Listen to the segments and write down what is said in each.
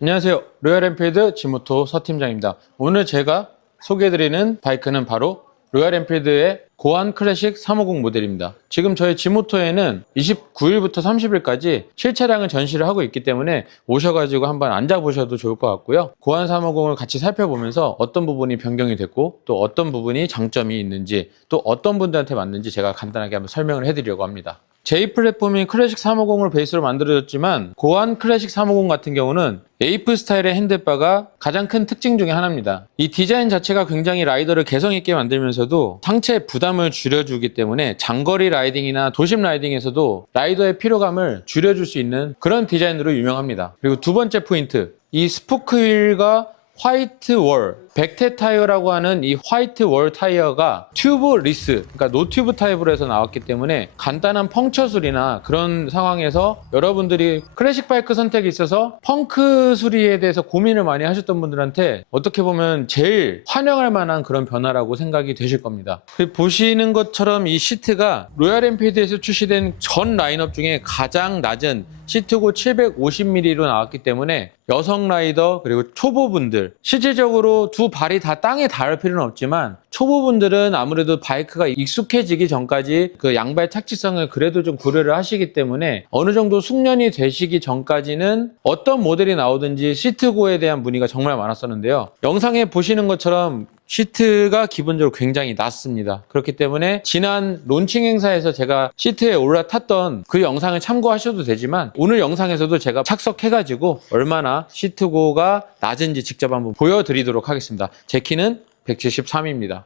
안녕하세요. 로얄 엔필드 지모토 서 팀장입니다. 오늘 제가 소개해드리는 바이크는 바로 로얄 엔필드의 고안 클래식 350 모델입니다. 지금 저희 지모토에는 29일부터 30일까지 실차량을 전시를 하고 있기 때문에 오셔가지고 한번 앉아보셔도 좋을 것 같고요. 고안 350을 같이 살펴보면서 어떤 부분이 변경이 됐고 또 어떤 부분이 장점이 있는지 또 어떤 분들한테 맞는지 제가 간단하게 한번 설명을 해드리려고 합니다. J 플랫폼이 클래식 350을 베이스로 만들어졌지만 고안 클래식 350 같은 경우는 에이프 스타일의 핸들바가 가장 큰 특징 중에 하나입니다. 이 디자인 자체가 굉장히 라이더를 개성 있게 만들면서도 상체 부담을 줄여주기 때문에 장거리 라이딩이나 도심 라이딩에서도 라이더의 피로감을 줄여줄 수 있는 그런 디자인으로 유명합니다. 그리고 두 번째 포인트, 이 스포크 휠과 화이트 월, 백태 타이어라고 하는 이 화이트 월 타이어가 튜브 리스, 그러니까 노튜브 타입으로 해서 나왔기 때문에 간단한 펑처술이나 그런 상황에서 여러분들이 클래식 바이크 선택에 있어서 펑크 수리에 대해서 고민을 많이 하셨던 분들한테 어떻게 보면 제일 환영할 만한 그런 변화라고 생각이 되실 겁니다. 그 보시는 것처럼 이 시트가 로얄 엔필드에서 출시된 전 라인업 중에 가장 낮은 시트고 750mm로 나왔기 때문에 여성 라이더 그리고 초보분들 실질적으로 두 발이 다 땅에 닿을 필요는 없지만 초보분들은 아무래도 바이크가 익숙해지기 전까지 그 양발 착지성을 그래도 좀 고려를 하시기 때문에 어느 정도 숙련이 되시기 전까지는 어떤 모델이 나오든지 시트고에 대한 문의가 정말 많았었는데요. 영상에 보시는 것처럼 시트가 기본적으로 굉장히 낮습니다. 그렇기 때문에 지난 론칭 행사에서 제가 시트에 올라탔던 그 영상을 참고하셔도 되지만 오늘 영상에서도 제가 착석해가지고 얼마나 시트고가 낮은지 직접 한번 보여드리도록 하겠습니다. 제 키는 173입니다.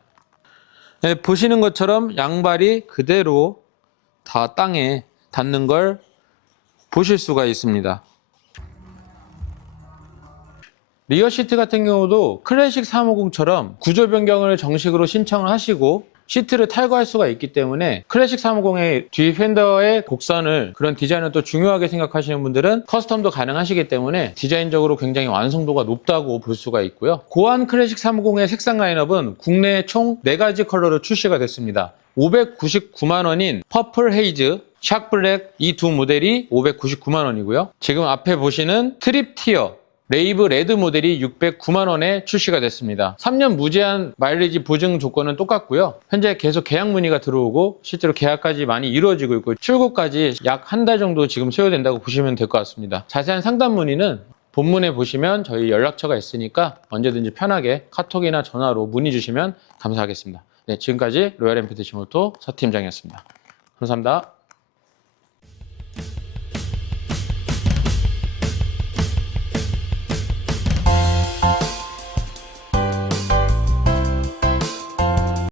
네, 보시는 것처럼 양발이 그대로 다 땅에 닿는 걸 보실 수가 있습니다. 리어 시트 같은 경우도 클래식 350처럼 구조 변경을 정식으로 신청을 하시고 시트를 탈거할 수가 있기 때문에 클래식 350의 뒤 팬더의 곡선을 그런 디자인을 또 중요하게 생각하시는 분들은 커스텀도 가능하시기 때문에 디자인적으로 굉장히 완성도가 높다고 볼 수가 있고요. 고안 클래식 350의 색상 라인업은 국내에 총 4가지 컬러로 출시가 됐습니다. 599만 원인 퍼플 헤이즈, 샥 블랙 이 두 모델이 599만 원이고요. 지금 앞에 보시는 트립 티어 레이브 레드 모델이 609만 원에 출시가 됐습니다. 3년 무제한 마일리지 보증 조건은 똑같고요. 현재 계속 계약 문의가 들어오고 실제로 계약까지 많이 이루어지고 있고 출고까지 약 한 달 정도 지금 소요된다고 보시면 될 것 같습니다. 자세한 상담 문의는 본문에 보시면 저희 연락처가 있으니까 언제든지 편하게 카톡이나 전화로 문의 주시면 감사하겠습니다. 네, 지금까지 로얄 엠피드 시모토 서 팀장이었습니다. 감사합니다.